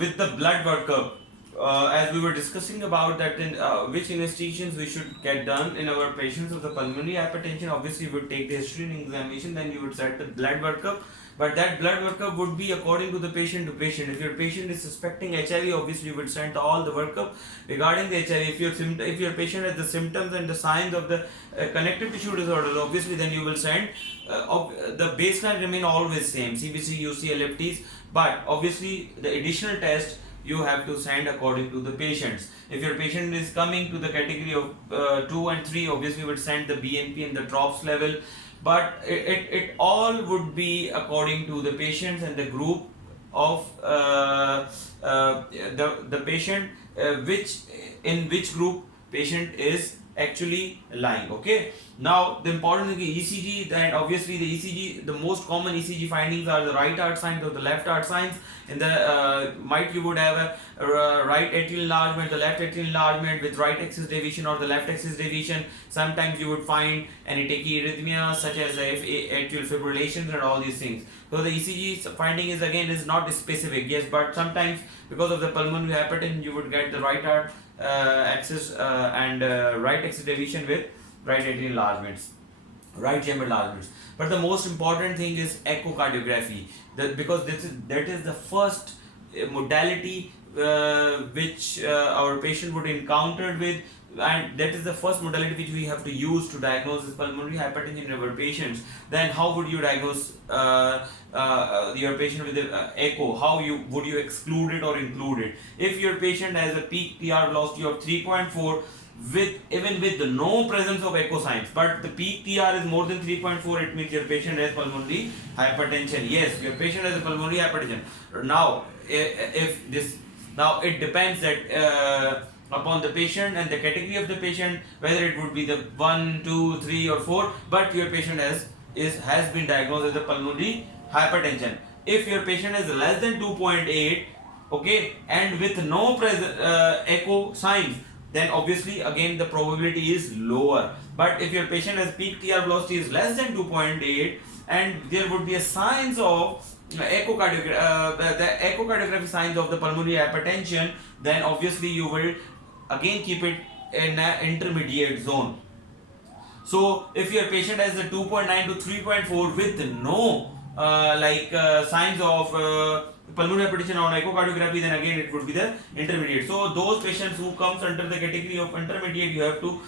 with the blood workup, as we were discussing about that in which investigations we should get done in our patients with the pulmonary hypertension. Obviously, we would take the history and examination, then you would set the blood workup. But that blood workup would be according to the patient to patient. If your patient is suspecting HIV, obviously you would send all the workup regarding the HIV. If your patient has the symptoms and the signs of the connective tissue disorder, obviously then you will send the baseline remain always same, CBC, UC, LFTs, but obviously the additional test you have to send according to the patients. If your patient is coming to the category of 2 and 3, obviously we would send the BNP and the drops level, but it all would be according to the patients and the group of the patient, which in which group patient is actually lying. Okay, now the important thing is ECG. Then obviously the ECG, the most common ECG findings are the right heart signs or the left heart signs. In the might you would have a right atrial enlargement, the left atrial enlargement with right axis deviation or the left axis deviation. Sometimes you would find any tachyarrhythmia such as atrial fibrillations and all these things. So the ECG finding is again is not specific, yes, but sometimes because of the pulmonary hypertension you would get the right heart axis and right axis deviation with right atrial enlargements, right chamber enlargements. But the most important thing is echocardiography, because that is the first modality which our patient would encounter with, and that is the first modality which we have to use to diagnose this pulmonary hypertension in our patients. Then how would you diagnose your patient with the echo? How would you exclude it or include it? If your patient has a peak TR velocity of 3.4 with no presence of echo signs, but the peak TR is more than 3.4, it means your patient has pulmonary hypertension. Yes, your patient has a pulmonary hypertension. Now it depends that upon the patient and the category of the patient, whether it would be the 1, 2, 3 or 4, but your patient has been diagnosed as a pulmonary hypertension. If your patient is less than 2.8, okay, and with no echo signs, then obviously again the probability is lower. But if your patient has peak TR velocity is less than 2.8 and there would be a signs of the echocardiography signs of the pulmonary hypertension, then obviously you will again keep it in an intermediate zone. So if your patient has a 2.9 to 3.4 with no signs of pulmonary hypertension on echocardiography, then again it would be the intermediate. So those patients who comes under the category of intermediate, you have to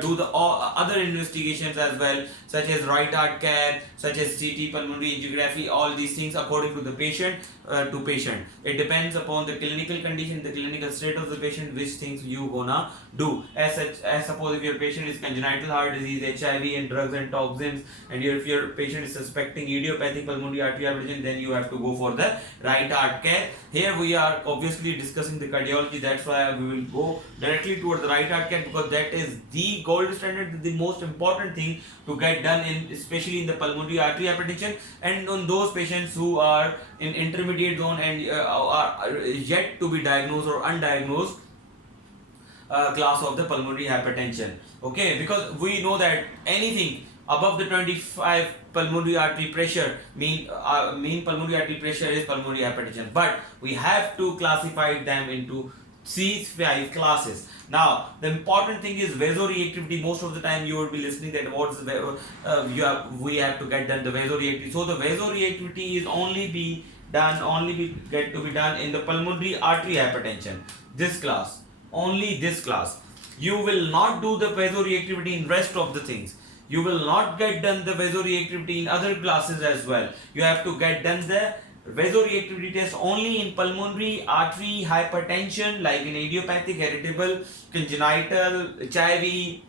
do the other investigations as well, such as right heart cath, such as CT, pulmonary angiography, all these things according to the patient to patient. It depends upon the clinical condition, the clinical state of the patient, which things you gonna do. As suppose if your patient is congenital heart disease, HIV and drugs and toxins, and if your patient is suspecting idiopathic pulmonary artery hypertension, then you have to go for the right heart cath. Here we are obviously discussing the cardiology, that's why we will go directly towards the right heart cath, because that is the gold standard, the most important thing to get done in, especially in the pulmonary artery hypertension, and on those patients who are in intermediate zone and are yet to be diagnosed or undiagnosed class of the pulmonary hypertension. Okay, because we know that anything above the 25 pulmonary artery pressure mean pulmonary artery pressure is pulmonary hypertension, but we have to classify them into C5 classes. Now the important thing is vasoreactivity. Most of the time you will be listening that what's the we have to get done the vasoreactivity. So the vasoreactivity is only get to be done in the pulmonary artery hypertension, this class, only this class. You will not do the vasoreactivity in rest of the things. You will not get done the vasoreactivity in other classes as well. You have to get done the vasoreactivity test only in pulmonary artery hypertension, like in idiopathic, heritable, congenital, HIV,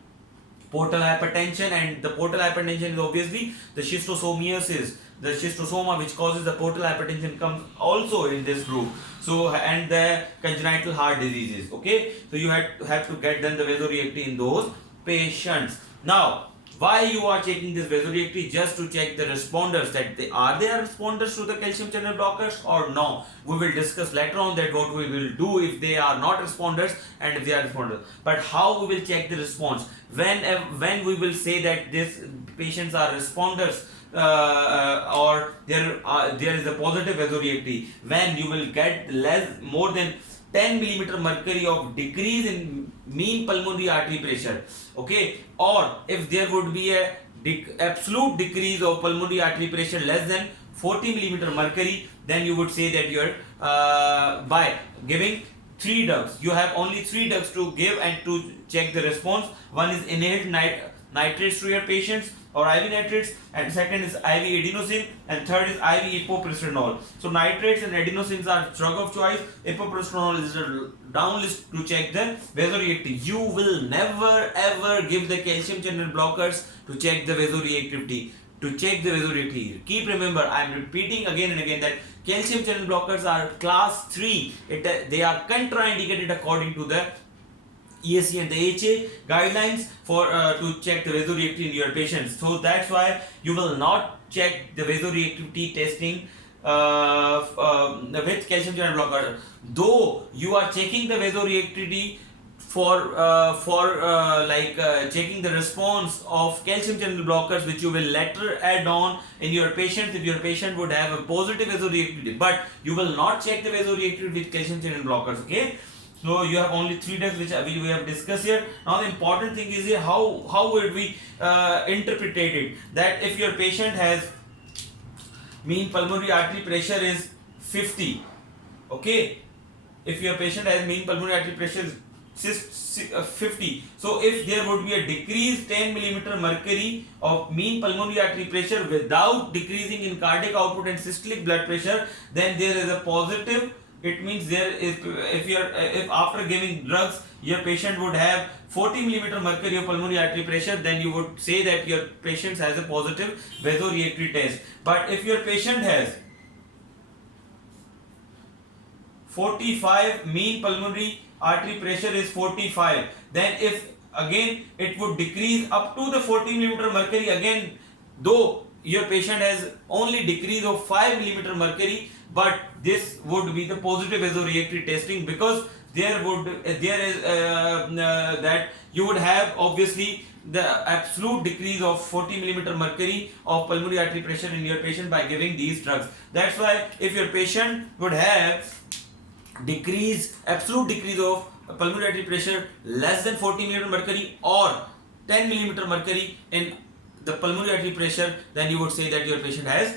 portal hypertension. And the portal hypertension is obviously the schistosomiasis, the schistosoma which causes the portal hypertension comes also in this group. So, and the congenital heart diseases. Okay, so you have to get done the vasoreactivity in those patients. Now why you are checking this vasoreactivity? Just to check the responders, that are they responders to the calcium channel blockers or no. We will discuss later on that what we will do if they are not responders and if they are responders. But how we will check the response? When we will say that these patients are responders or there is a positive vasoreactivity when you will get more than 10 millimeter mercury of decrease in mean pulmonary artery pressure, okay, or if there would be a absolute decrease of pulmonary artery pressure less than 40 millimeter mercury, then you would say that you're by giving three drugs. You have only three drugs to give and to check the response. One is inhaled nitrates to your patients or IV nitrates, and second is IV adenosine, and third is IV epoprostenol. So nitrates and adenosines are drug of choice. Epoprostenol is a down list to check the vasoreactivity. You will never ever give the calcium channel blockers to check the vasoreactivity. To check the vasoreactivity, keep remember, I am repeating again and again that calcium channel blockers are class 3. They are contraindicated according to the ESC and the HA guidelines for to check the vasoreactivity in your patients. So that's why you will not check the vasoreactivity testing with calcium channel blocker. Though you are checking the vasoreactivity for checking the response of calcium channel blockers, which you will later add on in your patients if your patient would have a positive vasoreactivity, but you will not check the vasoreactivity with calcium channel blockers, okay. So you have only three drugs which we have discussed here. Now the important thing is here, how would we interpret it, that if your patient has mean pulmonary artery pressure is 50, okay, if your patient has mean pulmonary artery pressure is 50, so if there would be a decreased 10 millimeter mercury of mean pulmonary artery pressure without decreasing in cardiac output and systolic blood pressure, then there is a positive. It means there is, if after giving drugs your patient would have 40 millimeter mercury of pulmonary artery pressure, then you would say that your patient has a positive vasoreactivity test. But if your patient has 45, mean pulmonary artery pressure is 45, then if again it would decrease up to the 40 millimeter mercury again, though your patient has only decrease of 5 millimeter mercury, but this would be the positive vasoreactivity testing, because there is that you would have obviously the absolute decrease of 40 millimeter mercury of pulmonary artery pressure in your patient by giving these drugs. That's why if your patient would have absolute decrease of pulmonary artery pressure less than 40 millimeter mercury or 10 millimeter mercury in the pulmonary artery pressure, then you would say that your patient has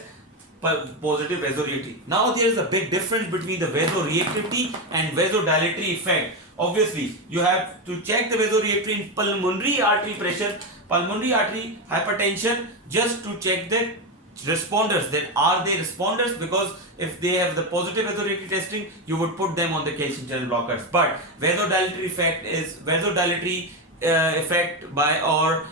positive vasoreactivity. Now there is a big difference between the vasoreactivity and vasodilatory effect. Obviously you have to check the vasoreactivity in pulmonary artery pressure, pulmonary artery hypertension, just to check the responders, that are they responders, because if they have the positive vasoreactivity testing, you would put them on the calcium channel blockers. But vasodilatory effect is vasodilatory effect by or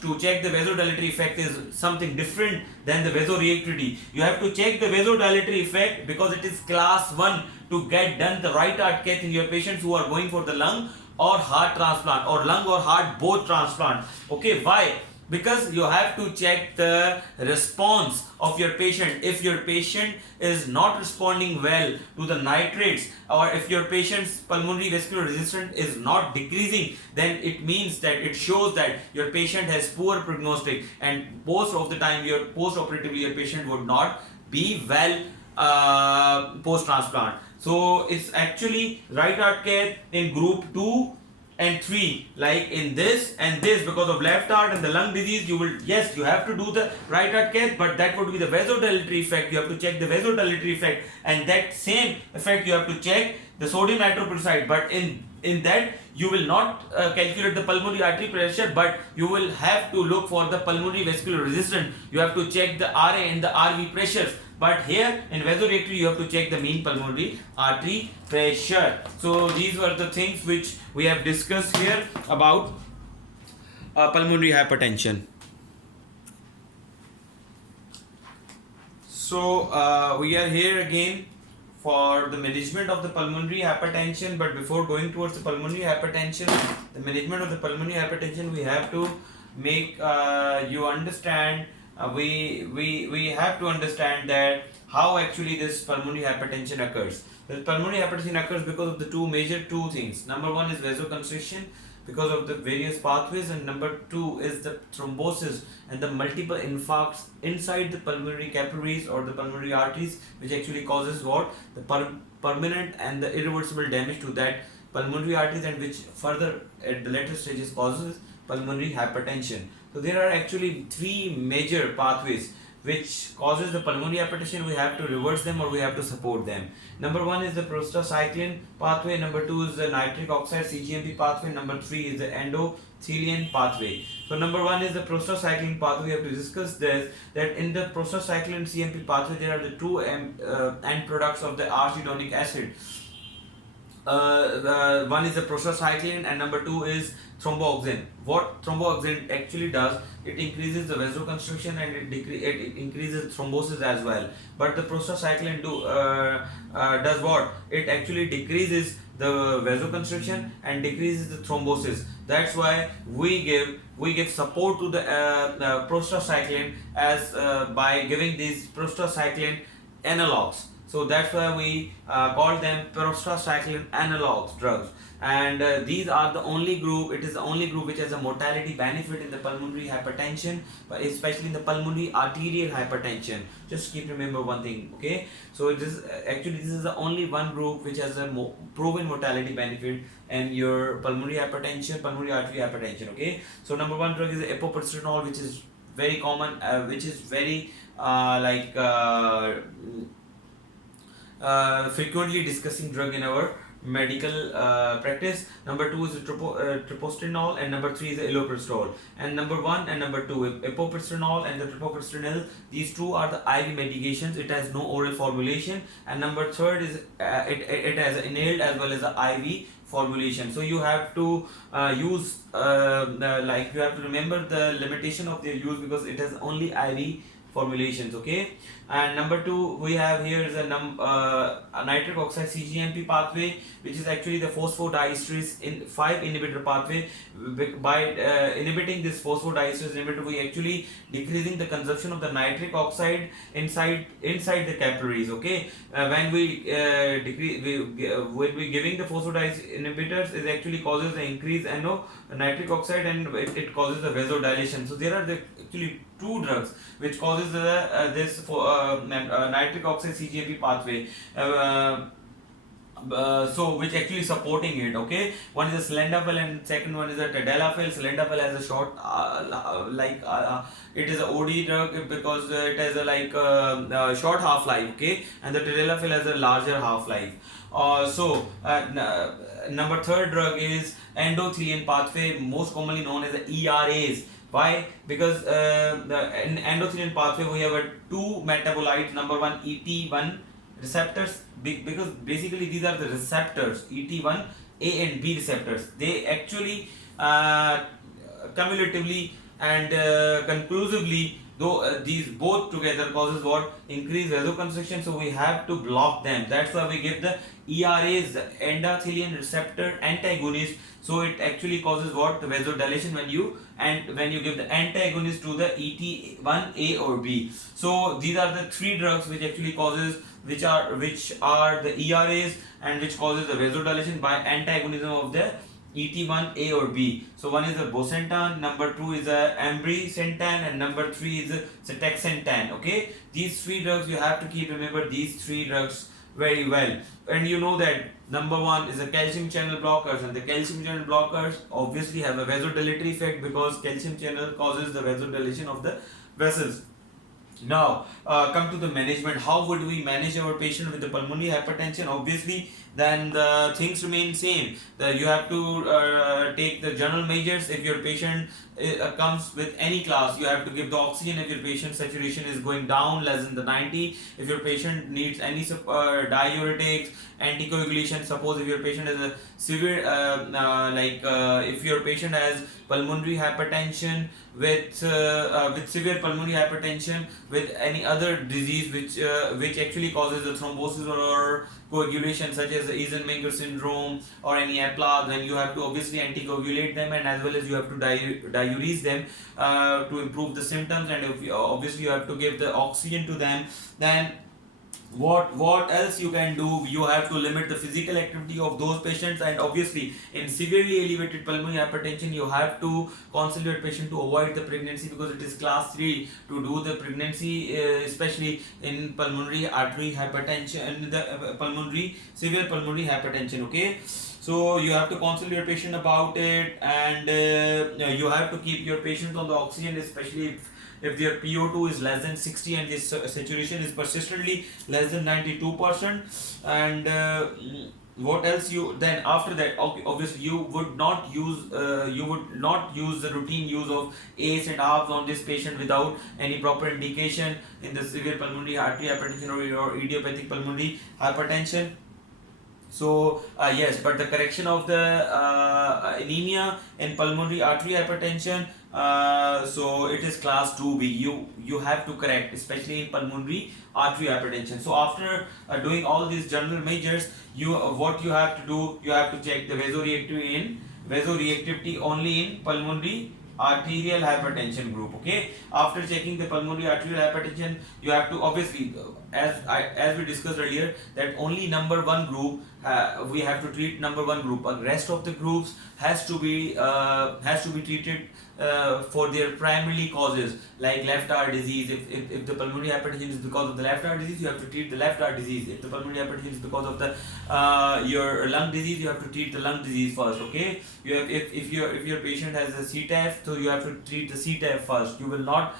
to check the vasodilatory effect is something different than the vasoreactivity. You have to check the vasodilatory effect because it is class 1 to get done the right heart cath in your patients who are going for the lung or heart transplant, or lung or heart both transplant. Okay, why? Because you have to check the response of your patient. If your patient is not responding well to the nitrates, or if your patient's pulmonary vascular resistance is not decreasing, then it means that it shows that your patient has poor prognostic, and most of the time post-operatively your patient would not be well post-transplant. So it's actually right heart cath in group 2 and 3, like in this and this, because of left heart and the lung disease, you have to do the right heart cath, but that would be the vasodilatory effect. You have to check the vasodilatory effect, and that same effect you have to check the sodium nitroprusside. But in that you will not calculate the pulmonary artery pressure, but you will have to look for the pulmonary vascular resistance. You have to check the RA and the RV pressures. But here in vasoreactivity you have to check the mean pulmonary artery pressure. So these were the things which we have discussed here about pulmonary hypertension. So we are here again for the management of the pulmonary hypertension. But before going towards the pulmonary hypertension, the management of the pulmonary hypertension, we have to make you understand. We have to understand that how actually this pulmonary hypertension occurs. The pulmonary hypertension occurs because of the two major things. Number one is vasoconstriction, because of the various pathways, and number 2 is the thrombosis and the multiple infarcts inside the pulmonary capillaries or the pulmonary arteries, which actually causes what, the permanent and the irreversible damage to that pulmonary arteries, and which further at the later stages causes pulmonary hypertension. So there are actually three major pathways which causes the pulmonary hypertension. We have to reverse them or we have to support them. Number 1 is the prostacyclin pathway, number 2 is the nitric oxide CGMP pathway, number 3 is the endothelin pathway. So number 1 is the prostacyclin pathway. We have to discuss this, that in the prostacyclin CMP pathway there are the two end products of the arachidonic acid. One is the prostacyclin and number 2 is thromboxane. What thromboxane actually does, it increases the vasoconstriction and it increases thrombosis as well. But the prostacyclin does what? It actually decreases the vasoconstriction and decreases the thrombosis. That's why we give support to the prostacyclin as by giving these prostacyclin analogs. So that's why we call them prostacyclin analogs drugs, and these are the only group, it is the only group which has a mortality benefit in the pulmonary hypertension, but especially in the pulmonary arterial hypertension. Just keep remember one thing, okay? So this is the only one group which has a proven mortality benefit in your pulmonary hypertension, pulmonary artery hypertension, okay? So number 1 drug is epoprostenol, which is very common, which is very frequently discussing drug in our medical practice. Number 2 is the treprostinil, and number 3 is the iloprostrol. And number 1 and number 2, epoprostenol and the treprostinil, these two are the IV medications. It has no oral formulation. And number 3 is it has inhaled as well as a IV formulation. So you have to use you have to remember the limitation of their use because it has only IV formulations, okay? And number 2 we have here is a nitric oxide CGMP pathway, which is actually the phosphodiesterase 5 inhibitor pathway. By inhibiting this phosphodiesterase inhibitor, we actually decreasing the consumption of the nitric oxide inside the capillaries, okay? When we when we giving the phosphodiesterase inhibitors, it actually causes the increase in nitric oxide, and it causes the vasodilation. So there are the actually two drugs which causes this nitric oxide CGMP pathway. So which actually supporting it, okay? One is the sildenafil and second one is the tadalafil. Sildenafil has a short it is a OD drug because it has a short half life, okay? And the tadalafil has a larger half life. Number 3rd drug is endothelin pathway, most commonly known as the ERAs. Why? Because in endothelin pathway we have two metabolites. Number 1, ET1 receptors, because basically these are the receptors, ET1 A and B receptors. They actually cumulatively and conclusively, though these both together causes what? Increased vasoconstriction, so we have to block them. That's why we give the ERAs, the endothelin receptor antagonist. So it actually causes what? The vasodilation when you give the antagonist to the ET1A or B. So these are the three drugs which actually causes, which are the ERAs, and which causes the vasodilation by antagonism of the ET1A or B. So one is the bosentan, number 2 is the ambrisentan, and number 3 is the cetaxantan, okay? These three drugs you have to keep remember these three drugs very well. And you know that number 1 is the calcium channel blockers, and the calcium channel blockers obviously have a vasodilatory effect because calcium channel causes the vasodilation of the vessels. Now come to the management. How would we manage our patient with the pulmonary hypertension? Obviously then the things remain same. You have to take the general measures. If your patient comes with any class, you have to give the oxygen if your patient saturation is going down less than the 90. If your patient needs any diuretics, anticoagulation, suppose if your patient has a severe if your patient has pulmonary hypertension with severe pulmonary hypertension with any other disease which actually causes the thrombosis or coagulation, such as the Eisenmenger syndrome or any APLA, then you have to obviously anticoagulate them, and as well as you have to diurese them to improve the symptoms, and obviously you have to give the oxygen to them. Then What else you can do? You have to limit the physical activity of those patients, and obviously in severely elevated pulmonary hypertension you have to counsel your patient to avoid the pregnancy, because it is class 3 to do the pregnancy, especially in pulmonary artery hypertension, the pulmonary severe pulmonary hypertension. Okay, so you have to counsel your patient about it, and you have to keep your patient on the oxygen, especially if their PO2 is less than 60 and this saturation is persistently less than 92%. And what else you then after that, obviously you would not use the routine use of ACE and ARBs on this patient without any proper indication in the severe pulmonary artery hypertension or idiopathic pulmonary hypertension. So yes, but the correction of the anemia in pulmonary artery hypertension, so it is class 2B. You have to correct, especially in pulmonary artery hypertension. So after doing all these general measures, what you have to do, you have to check the vasoreactivity only in pulmonary arterial hypertension group. Okay, after checking the pulmonary arterial hypertension, you have to obviously, as we discussed earlier, that only number one group we have to treat number one group, but rest of the groups has to be treated for their primary causes, like left heart disease. If the pulmonary hypertension is because of the left heart disease, you have to treat the left heart disease. If the pulmonary hypertension is because of the your lung disease, you have to treat the lung disease first. Okay, you have, if your patient has a CTAF, so you have to treat the CTAF first. You will not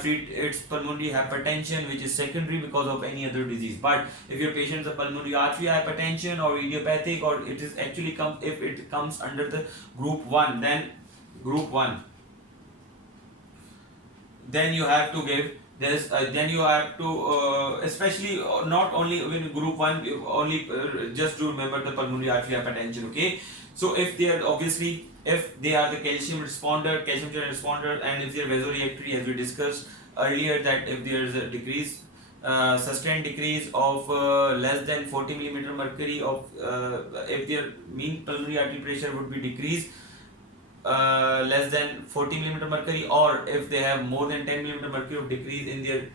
treat its pulmonary hypertension, which is secondary because of any other disease. But if your patient is a pulmonary artery hypertension or idiopathic, or it is actually if it comes under the group 1, then you have to give this, then you have to especially not only in group 1 only, just to remember the pulmonary artery hypertension. Okay, so if they are obviously, if they are the calcium channel responder, and if they are vasoreactory, as we discussed earlier, that if there is a decrease, sustained decrease of less than 40 millimeter mercury of if their mean pulmonary artery pressure would be decreased less than 40 millimeter mercury, or if they have more than 10 millimeter mercury of decrease in their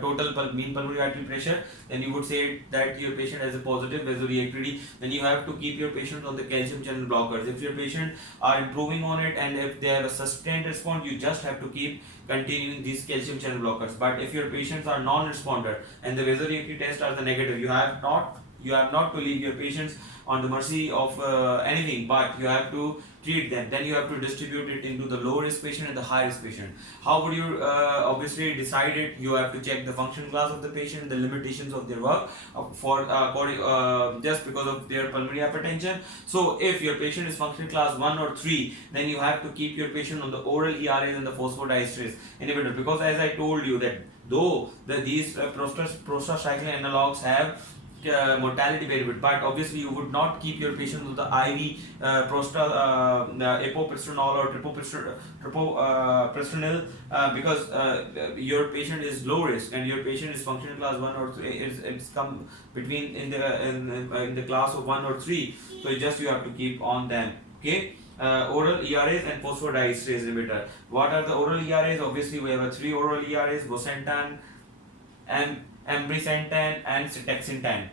total mean pulmonary artery pressure, then you would say that your patient has a positive vasoreactivity. Then you have to keep your patient on the calcium channel blockers. If your patient are improving on it, and if they have a sustained response, you just have to keep continuing these calcium channel blockers. But if your patients are non-responder and the vasoreactivity tests are the negative, you have not to leave your patients on the mercy of anything, but you have to treat them. Then you have to distribute it into the low risk patient and the high risk patient. How would you obviously decide it? You have to check the function class of the patient, the limitations of their work just because of their pulmonary hypertension. So if your patient is function class 1 or 3, then you have to keep your patient on the oral ERAs and the phosphodiesterase inhibitor, because as I told you that though these prostacyclin analogs have mortality benefit, but obviously you would not keep your patient with the IV epoprostenol or treprostinil because your patient is low risk and your patient is functional class 1 or 3. It's come between in the class of 1 or 3, so you have to keep on them. Okay. Oral ERAs and phosphodiesterase inhibitor. What are the oral ERAs? Obviously we have 3 oral ERAs: bosentan, ambrisentan, and cetuxettan.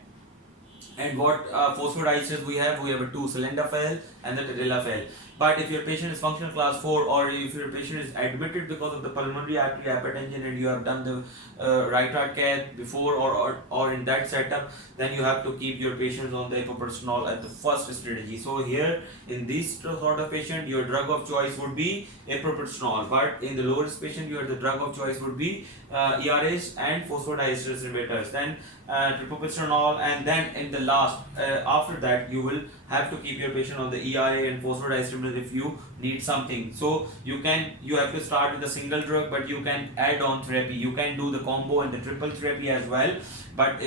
And what phosphodiesterase we have a 2, sildenafil and the tadalafil. But if your patient is functional class 4, or if your patient is admitted because of the pulmonary artery hypertension and you have done the right heart cath before or in that setup, then you have to keep your patients on the epoprostenol at the first strategy. So here in this sort of patient, your drug of choice would be epoprostenol, but in the low risk patient, the drug of choice would be ERAs and phosphodiesterase inhibitors, then treprostinil, and then in the last after that you will have to keep your patient on the ERA and phosphodiesterase if you need something. So you have to start with a single drug, but you can add on therapy. You can do the combo and the triple therapy as well. But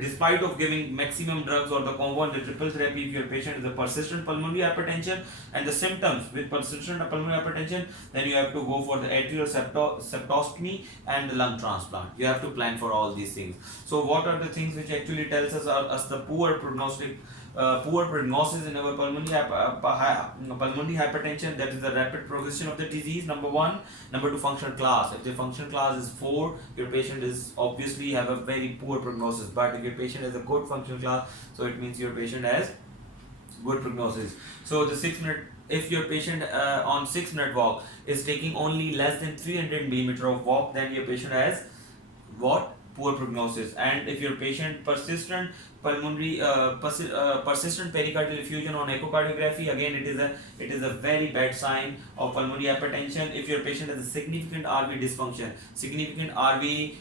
despite of giving maximum drugs or the combo and the triple therapy, if your patient is a persistent pulmonary hypertension and the symptoms with persistent pulmonary hypertension, then you have to go for the atrial septostomy and the lung transplant. You have to plan for all these things. So what are the things which actually tells us the poor prognostic poor prognosis in our pulmonary hypertension, that is the rapid progression of the disease, number one. Number two, functional class. If the functional class is 4, your patient is obviously have a very poor prognosis. But if your patient has a good functional class, so it means your patient has good prognosis. So the 6 minute, if your patient on 6 minute walk is taking only less than 300 millimeter of walk, then your patient has what? Poor prognosis. And if your patient persistent persistent pericardial effusion on echocardiography, again it is a very bad sign of pulmonary hypertension. If your patient has a significant RV dysfunction, significant RV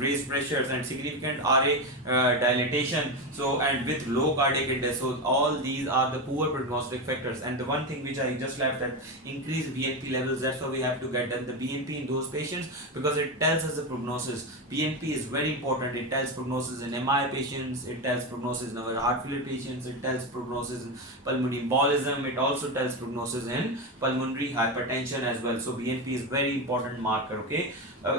raised pressures, and significant RA dilatation, so and with low cardiac index, so all these are the poor prognostic factors. And the one thing which I just left, that increased BNP levels, that's why we have to get done the BNP in those patients, because it tells us the prognosis. BNP is very important. It tells prognosis in MI patients, it tells prognosis in our heart failure patients, it tells prognosis in pulmonary embolism, it also tells prognosis in pulmonary hypertension as well. So BNP is very important marker. Okay,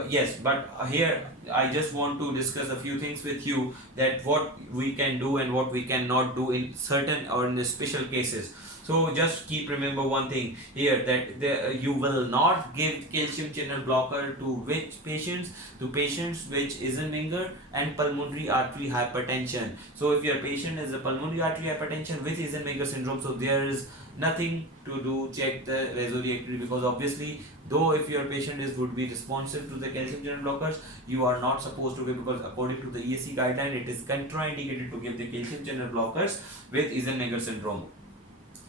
yes, but here I just want to discuss a few things with you, that what we can do and what we cannot do in certain or in the special cases. So just keep remember one thing here, that you will not give calcium channel blocker to which patients? To patients which Eisenmenger and pulmonary artery hypertension. So if your patient is a pulmonary artery hypertension with Eisenmenger syndrome, so there is nothing to do, check the vasoreactory, because obviously though if your patient is would be responsive to the calcium channel blockers, you are not supposed to give, because according to the ESC guideline it is contraindicated to give the calcium channel blockers with Eisenmenger syndrome.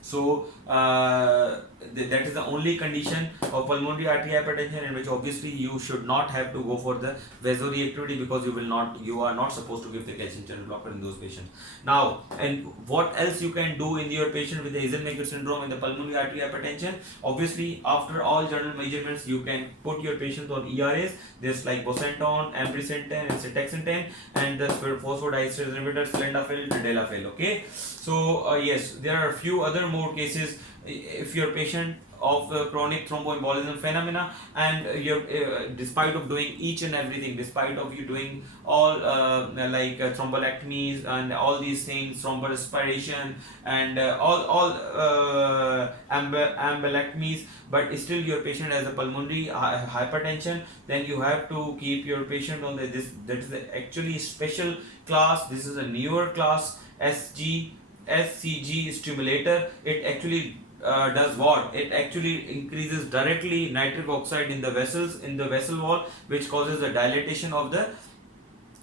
So that is the only condition of pulmonary artery hypertension in which obviously you should not have to go for the vasoreactivity, because you are not supposed to give the calcium channel blocker in those patients. Now, and what else you can do in your patient with the Eisenmenger syndrome and the pulmonary artery hypertension? Obviously, after all general measurements, you can put your patients on ERAs. There's like bosentan, ambrisentan, and cetuxetine, and the phosphodiesterase inhibitor, sildenafil, tadalafil. Okay. So yes, there are a few other more cases. If your patient of chronic thromboembolism phenomena, and despite of doing each and everything, despite of you doing all thrombolectomies and all these things, thromborespiration and all embolectomies, but still your patient has a pulmonary hypertension, then you have to keep your patient on that is the actually special class. This is a newer class, SCG stimulator. It actually does what? It actually increases directly nitric oxide in the vessels, in the vessel wall, which causes the dilatation of the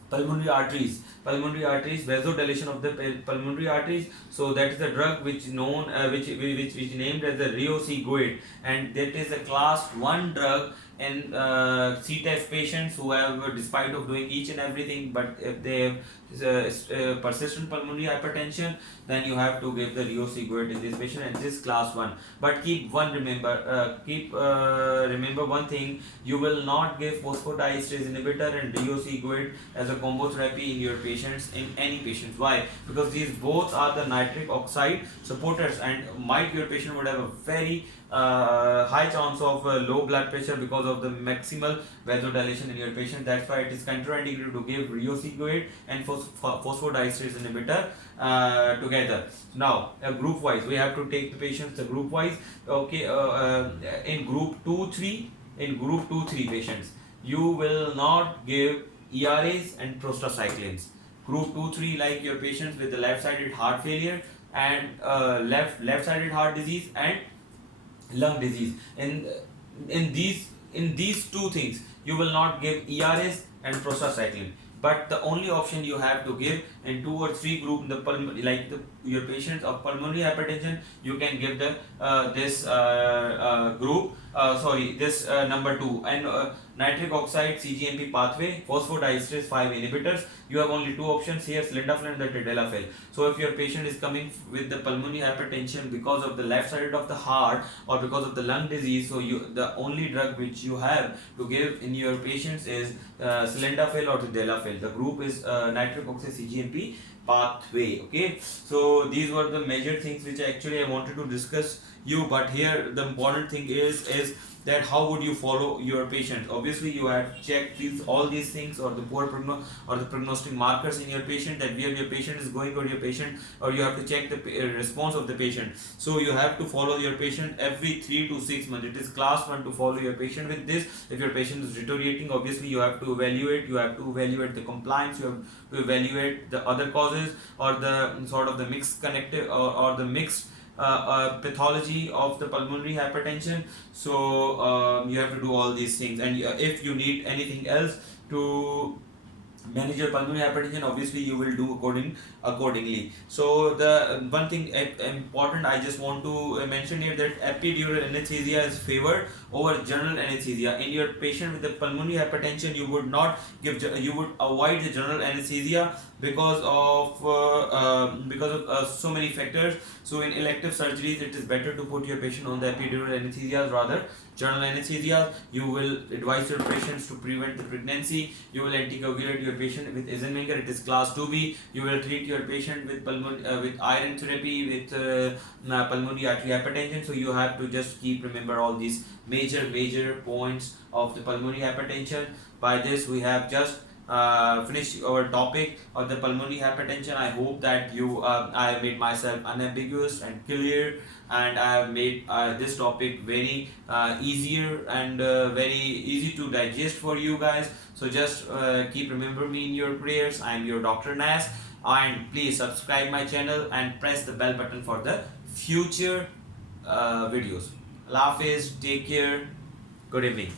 pulmonary arteries, vasodilation of the pulmonary arteries. So that is the drug which known which named as the riociguat, and that is a class 1 drug in CTEPH patients who have, despite of doing each and everything, but if they have persistent pulmonary hypertension, then you have to give the riociguat in this patient, and this class 1. But remember one thing: you will not give phosphodiesterase inhibitor and riociguat as a combo therapy in your patients, in any patients. Why? Because these both are the nitric oxide supporters, and your patient would have a very high chance of low blood pressure because of the maximal vasodilation in your patient. That's why it is contraindicated to give riociguat and phosphodiesterase inhibitor together. Now, group wise, we have to take the patients the group wise. Okay, in group 2-3 patients, you will not give ERAs and prostacyclins. Group 2-3, like your patients with the left-sided heart failure and left-sided heart disease and lung disease. In these two things, you will not give ERAs and prostacyclin. But the only option you have to give in 2 or 3 group, your patients of pulmonary hypertension, you can give the this number 2, and nitric oxide CGMP pathway, phosphodiesterase 5 inhibitors. You have only 2 options here, sildenafil and the tadalafil. So if your patient is coming with the pulmonary hypertension because of the left side of the heart or because of the lung disease, so the only drug which you have to give in your patients is sildenafil or tadalafil. The group is nitric oxide CGMP pathway. Okay, so these were the major things which I wanted to discuss you. But here the important thing is that how would you follow your patient. Obviously you have to check all these things, or the or the prognostic markers in your patient, that where your patient is going, or your patient, or you have to check the response of the patient. So you have to follow your patient every 3 to 6 months. It is class 1 to follow your patient with this. If your patient is deteriorating, obviously you have to evaluate the compliance, you have to evaluate the other causes, or the sort of the mixed connective, or the mixed pathology of the pulmonary hypertension. So you have to do all these things. And if you need anything else to manage your pulmonary hypertension, obviously you will do accordingly. So the one thing important I just want to mention here, that epidural anesthesia is favored over general anesthesia. In your patient with the pulmonary hypertension, you would not you would avoid the general anesthesia because of so many factors. So in elective surgeries, it is better to put your patient on the epidural anesthesia rather general anesthesia. You will advise your patients to prevent the pregnancy. You will anticoagulate your patient with Eisenmenger. It is class 2B. You will treat your patient with with iron therapy, with pulmonary artery hypertension. So you have to just remember all these major points of the pulmonary hypertension. By this we have just finished our topic of the pulmonary hypertension. I hope that I have made myself unambiguous and clear, and I have made this topic very easier and very easy to digest for you guys. So just keep remember me in your prayers. I am your Dr. Nas, and please subscribe my channel and press the bell button for the future videos. Allah Hafiz, take care, good evening.